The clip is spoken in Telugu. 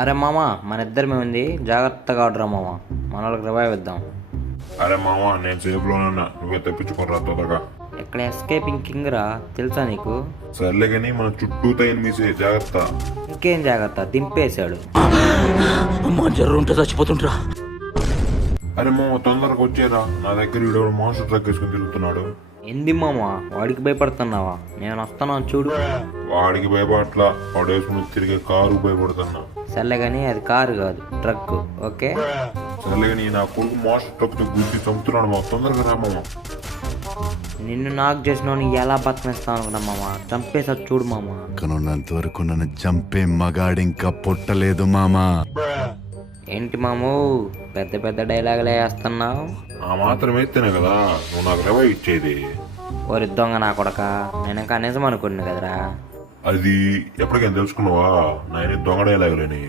అరే మామ, మన ఇద్దరమే ఉంది, జాగ్రత్తగా ఆడరా మామ. మన వాళ్ళకి రివైవ్ ఇద్దాం. అరే మామ, నేను సేఫ్లోనన్నా, నువ్వే తెప్పించుకోరా తొందరగా. ఇక్కడ ఎస్కేపింగ్ కింగ్ రా, తెలుసా నీకు? సర్లే కానీ మన చుట్టూ ఎనిమిసే, జాగ్రత్త. ఇంకేం జాగ్రత్త, దింపేశాడు. అమ్మా జర్రు ఉంటే చచ్చిపోతుంటరా. అరే మామ, తొందరగా వచ్చేరా, నా దగ్గర వీడు మాన్స్టర్ ట్రక్ వేసుకుని తిరుగుతున్నాడు. ఎంది మామ, వాడికి భయపడుతున్నావా? నేను వస్తున్నాను చూడు. వాడికి భయపడట్లా, వాడు వేసుకుని తిరిగే కారు భయపడుతున్నా. సర్లే కానీ అది కారు కాదు, ట్రక్. ఓకే సర్లే కానీ నా కొడుకు మాన్స్టర్ ట్రక్ తో గుద్ది చంపుతున్నాడు మామ, తొందరగా రా మామ. నిన్ను నాకు చేసిన ఎలా బతకనిస్తాను అనుకున్నా మామ, చంపేసా చూడు మామ. కనున్నంత వరకు నన్ను చంపే మగాడింకా పుట్టలేదు మామా. ఏంటి మాము, పెద్ద పెద్ద డైలాగులే వేస్తున్నావు? ఆ మాత్రం అయితేనే కదా నువ్వు నాకు రివైవ్ ఇచ్చేది. ఓరి దొంగ నా కొడక, నేను ఇంకా నిజం అనుకున్నాను కదరా. అది ఎప్పటికైనా తెలుసుకున్నావా, నేను దొంగ డైలాగులని.